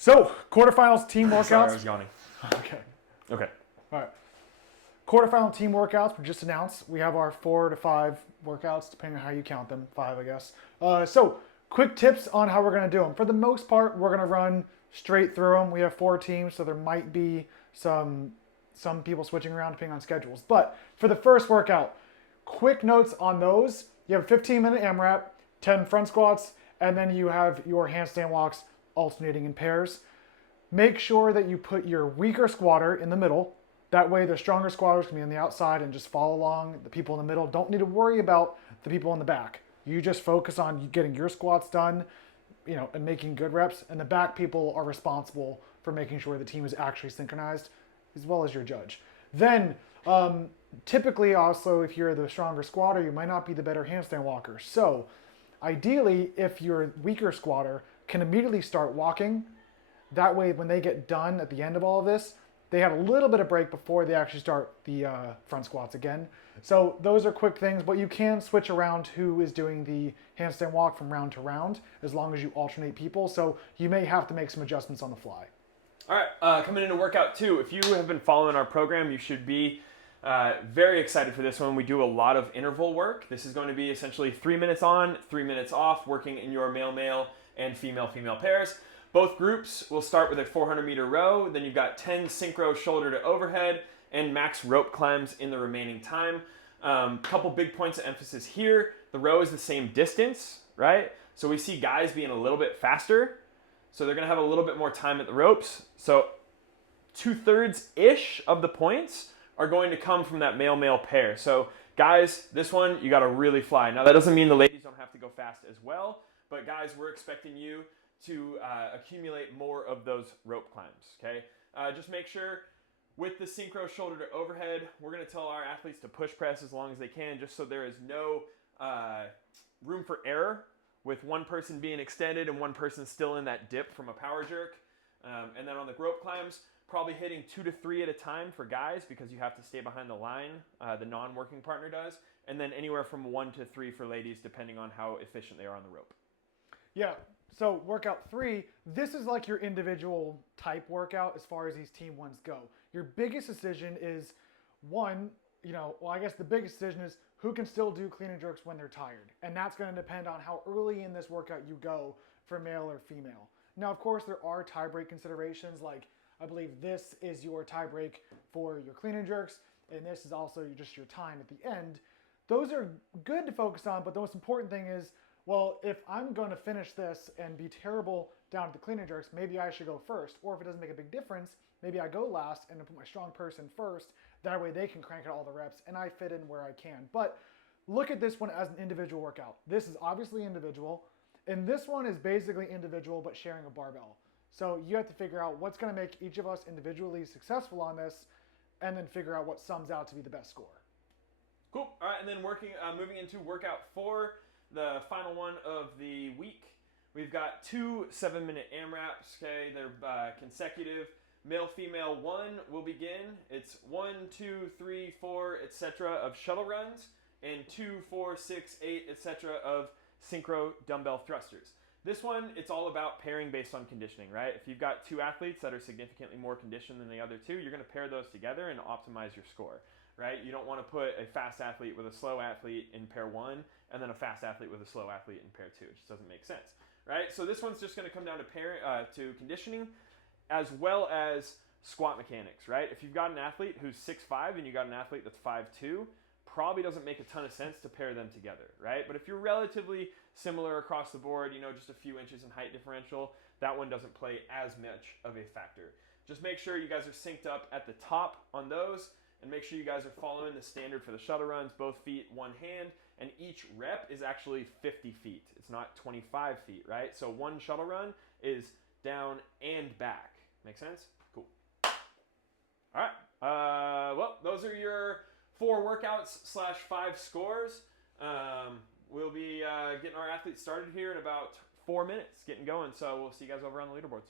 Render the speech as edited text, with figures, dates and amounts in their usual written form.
So, quarterfinals team workouts. Sorry, I was yawning. Okay. Okay. All right. Quarterfinal team workouts were just announced. We have our 4 to 5 workouts, depending on how you count them. 5, I guess. So, quick tips on how we're going to do them. For the most part, we're going to run straight through them. We have 4 teams, so there might be some people switching around depending on schedules. But for the first workout, quick notes on those. You have a 15-minute AMRAP, 10 front squats, and then you have your handstand walks alternating in pairs. Make sure that you put your weaker squatter in the middle. That way the stronger squatters can be on the outside and just follow along. The people in the middle don't need to worry about the people in the back. You just focus on getting your squats done, and making good reps. And the back people are responsible for making sure the team is actually synchronized, as well as your judge. Then, typically also, if you're the stronger squatter, you might not be the better handstand walker. So, ideally, if your weaker squatter can immediately start walking, that way when they get done at the end of all of this, they have a little bit of break before they actually start the front squats again. So those are quick things, but you can switch around who is doing the handstand walk from round to round as long as you alternate people. So you may have to make some adjustments on the fly. All right, coming into workout 2. If you have been following our program, you should be very excited for this one. We do a lot of interval work. This is going to be essentially 3 minutes on, 3 minutes off, working in your male-male and female-female pairs. Both groups will start with a 400-meter row. Then you've got 10 synchro shoulder to overhead and max rope climbs in the remaining time. Couple big points of emphasis here. The row is the same distance, right? So we see guys being a little bit faster. So they're going to have a little bit more time at the ropes. So 2/3-ish of the points are going to come from that male-male pair. So guys, this one, you got to really fly. Now that doesn't mean the ladies don't have to go fast as well. But guys, we're expecting you to accumulate more of those rope climbs, okay? Just make sure with the synchro shoulder to overhead, we're going to tell our athletes to push press as long as they can, just so there is no room for error with one person being extended and one person still in that dip from a power jerk. And then on the rope climbs, probably hitting 2 to 3 at a time for guys because you have to stay behind the line, the non-working partner does, and then anywhere from 1 to 3 for ladies depending on how efficient they are on the rope. Yeah, so workout 3, this is like your individual type workout as far as these team ones go. Your biggest decision is the biggest decision is who can still do clean and jerks when they're tired. And that's going to depend on how early in this workout you go for male or female. Now, of course, there are tie break considerations, like I believe this is your tie break for your clean and jerks, and this is also just your time at the end. Those are good to focus on, but the most important thing is, well, if I'm going to finish this and be terrible down at the clean and jerks, maybe I should go first. Or if it doesn't make a big difference, maybe I go last and I put my strong person first. That way they can crank out all the reps and I fit in where I can. But look at this one as an individual workout. This is obviously individual. And this one is basically individual but sharing a barbell. So you have to figure out what's going to make each of us individually successful on this and then figure out what sums out to be the best score. Cool. All right, and then moving into workout 4. The final one of the week. We've got 2 7-minute AMRAPs, okay? They're consecutive. Male-female 1 will begin. It's 1, 2, 3, 4, etc. of shuttle runs, and 2, 4, 6, 8, etc. of synchro dumbbell thrusters. This one, it's all about pairing based on conditioning, right? If you've got 2 athletes that are significantly more conditioned than the other 2, you're going to pair those together and optimize your score, right? You don't want to put a fast athlete with a slow athlete in pair 1 and then a fast athlete with a slow athlete in pair 2. It just doesn't make sense, right? So this one's just going to come down to conditioning as well as squat mechanics, right? If you've got an athlete who's 6'5" and you got an athlete that's 5'2", probably doesn't make a ton of sense to pair them together, right? But if you're relatively similar across the board, just a few inches in height differential, that one doesn't play as much of a factor. Just make sure you guys are synced up at the top on those, and make sure you guys are following the standard for the shuttle runs, both feet, one hand, and each rep is actually 50 feet. It's not 25 feet, right? So one shuttle run is down and back. Make sense? Cool. All right. Well, those are your 4 workouts / 5 scores. We'll be getting our athletes started here in about 4 minutes, getting going. So we'll see you guys over on the leaderboards.